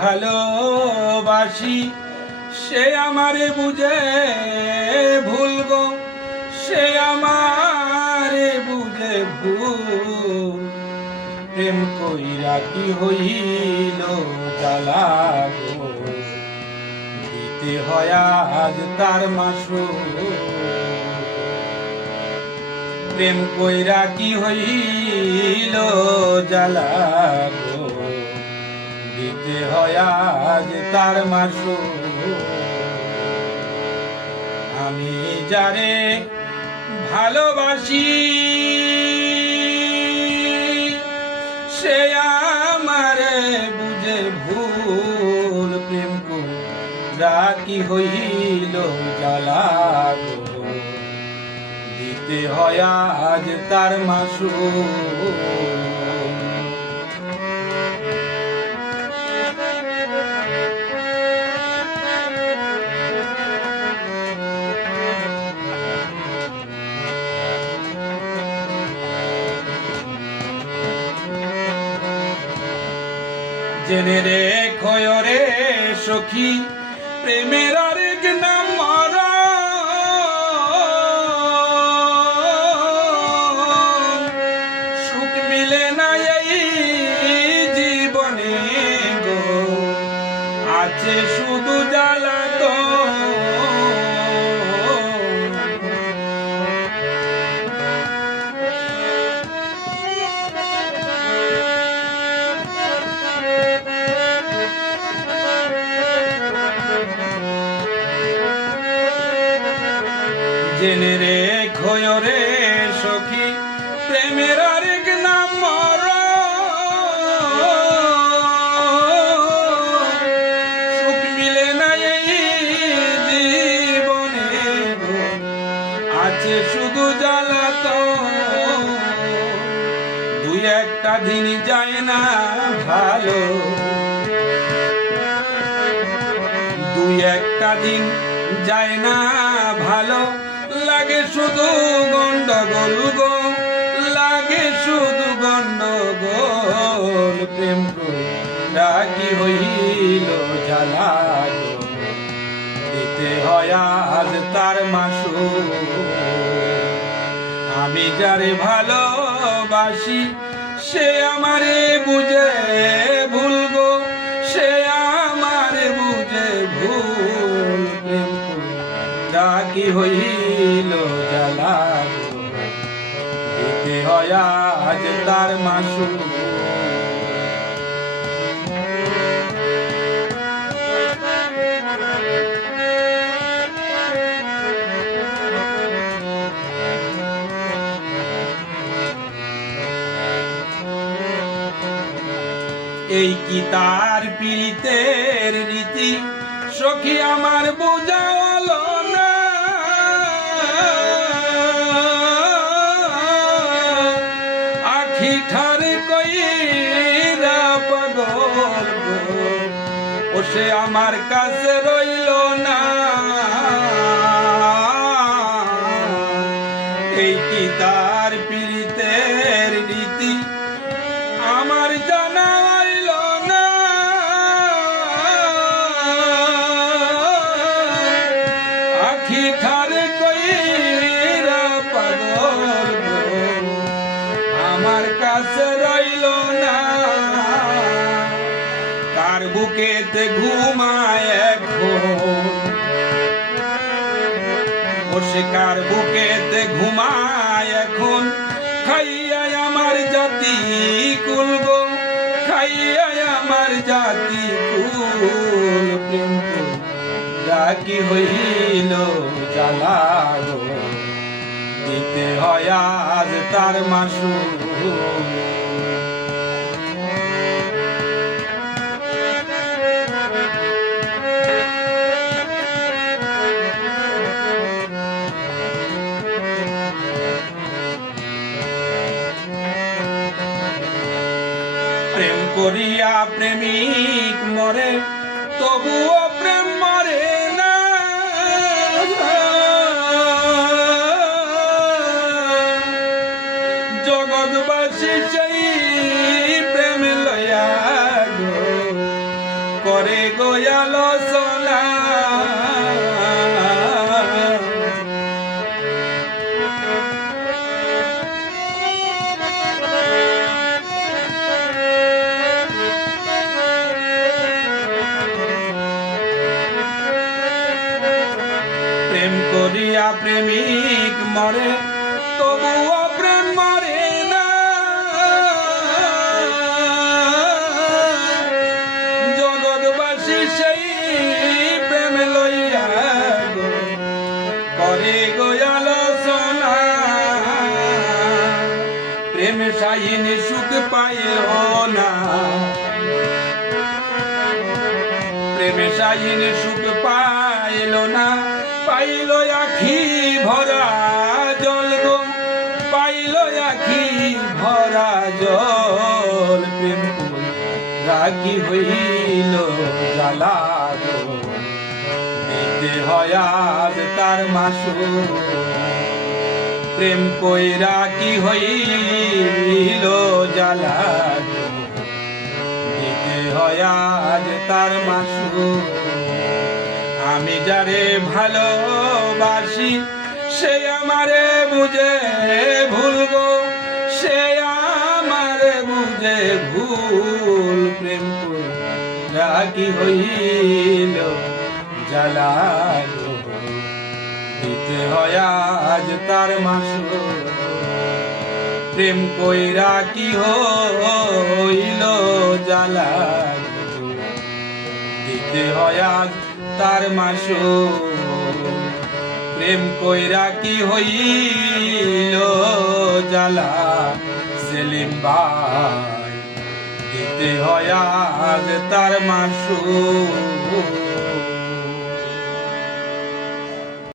ভালোবাসি, সে আমারে বুঝে ভুল গো, সে আমারে বুঝে ভুল। প্রেম কইরা কি হইল জ্বালা দিতে হয় আজ তার মাসু প্রেম কইরা কি হইল জ্বালা দিতে হয় তার মাসু আমি যারে ভালোবাসি, সে আমারে বুঝে ভুল প্রেম কি হইল জ্বালা দিতে হয় আজ তার মাসু জেনে রে খয়রে সখী প্রেমের জেনে রে খয়রে সখী, প্রেমের আরেক নাম মরণ। সুখ মিলে না এই জীবনে আছে শুধু জ্বালাতো দুই একটা দিন যায় না ভালো। দুই একটা দিন যায় না শুধু গন্ডগোল গো, লাগে শুধু গন্ডগোল প্রেম রাগি হইল জ্বালা দিতে হয় তার মাসু আমি যারে ভালোবাসি, সে আমারে বুঝে দিতে হয় আজ তার মাসু এই কি তার পীড়িতের রীতি? সখী আমার বোঝাল আমার কাছে কার বুকেতে ঘুমায় এখন। ও সে কার বুকেতে ঘুমায় এখন। খাইয়া আমার জাতি কুল গো। খাইয়া আমার জাতি কুল ডাকি হইল জ্বালা গো দিতে হয় আজ তার মাসু করিয়া প্রেমিক মরে তবুও প্রেম মরে না। জগৎবাসী সেই প্রেম করিয়া প্রেমিক মরে, তবুও প্রেম মরে না। জগৎবাসী সেই প্রেম লইয়া করে গোয়াল সোনা প্রেম সাইন সুখ পাইল না প্রেমে সাইন সুখ পাইল না। পাইল আখি ভরা জল গো। পাইল আখি ভরা জল প্রেম রাগি হইল জ্বালা গো। দিতে হয় তার মাসু প্রেম কইরা কি হইল জ্বালা গো। দিতে হয় তার মাসু আমি যারে ভালোবাসি, সে আমারে বুঝে ভুল গো। সে আমারে বুঝে ভুল প্রেম কি হইল জ্বালা গো দিতে হয় আজ তার মাসু প্রেম কইরা কি হইল জ্বালা হয় তার মাসু প্রেম কইরা কি হইল জ্বালা? সেলিম ভাই দিতে হয় তার মাসু